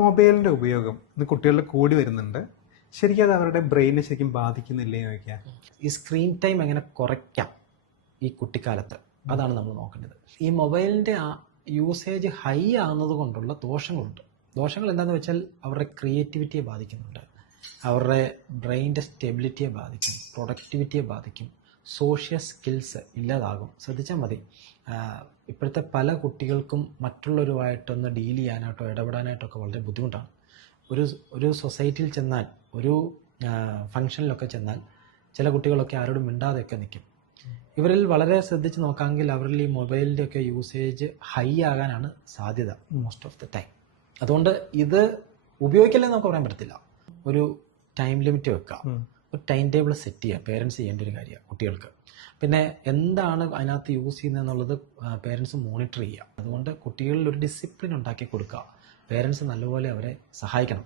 മൊബൈലിൻ്റെ ഉപയോഗം ഇന്ന് കുട്ടികളിൽ കൂടി വരുന്നുണ്ട്. ശരിക്കും അത് അവരുടെ ബ്രെയിനെ ശരിക്കും ബാധിക്കുന്നില്ലേ എന്ന് ചോദിക്കാം. ഈ സ്ക്രീൻ ടൈം എങ്ങനെ കുറയ്ക്കാം ഈ കുട്ടിക്കാലത്ത്, അതാണ് നമ്മൾ നോക്കേണ്ടത്. ഈ മൊബൈലിൻ്റെ യൂസേജ് ഹൈ ആകുന്നത് കൊണ്ടുള്ള ദോഷങ്ങളുണ്ട്. ദോഷങ്ങൾ എന്താണെന്ന് വെച്ചാൽ അവരുടെ ക്രിയേറ്റിവിറ്റിയെ ബാധിക്കുന്നുണ്ട്, അവരുടെ ബ്രെയിനിൻ്റെ സ്റ്റെബിലിറ്റിയെ ബാധിക്കും, പ്രൊഡക്ടിവിറ്റിയെ ബാധിക്കും, സോഷ്യൽ സ്കിൽസ് ഇല്ലാതാകും. ശ്രദ്ധിച്ചാൽ മതി, ഇപ്പോഴത്തെ പല കുട്ടികൾക്കും മറ്റുള്ളവരുമായിട്ടൊന്ന് ഡീൽ ചെയ്യാനായിട്ടോ ഇടപെടാനായിട്ടൊക്കെ വളരെ ബുദ്ധിമുട്ടാണ്. ഒരു സൊസൈറ്റിയിൽ ചെന്നാൽ, ഒരു ഫംഗ്ഷനിലൊക്കെ ചെന്നാൽ ചില കുട്ടികളൊക്കെ ആരോടും മിണ്ടാതെയൊക്കെ നിൽക്കും. ഇവരിൽ വളരെ ശ്രദ്ധിച്ച് നോക്കാമെങ്കിൽ അവരിൽ ഈ മൊബൈലിൻ്റെ ഒക്കെ യൂസേജ് ഹൈ ആകാനാണ് സാധ്യത മോസ്റ്റ് ഓഫ് ദ ടൈം. അതുകൊണ്ട് ഇത് ഉപയോഗിക്കില്ലെന്ന് നമുക്ക് പറയാൻ പറ്റത്തില്ല. ഒരു ടൈം ലിമിറ്റ് വെക്കുക, ഒരു ടൈം ടേബിൾ സെറ്റ് ചെയ്യുക, പേരൻസ് ചെയ്യേണ്ട ഒരു കാര്യമാണ് കുട്ടികൾക്ക്. പിന്നെ എന്താണ് അതിനകത്ത് യൂസ് ചെയ്യുന്നത് എന്നുള്ളത് പേരൻസ് മോണിറ്റർ ചെയ്യുക. അതുകൊണ്ട് കുട്ടികളിൽ ഒരു ഡിസിപ്ലിൻ ഉണ്ടാക്കി കൊടുക്കുക. പേരൻസ് നല്ലപോലെ അവരെ സഹായിക്കണം.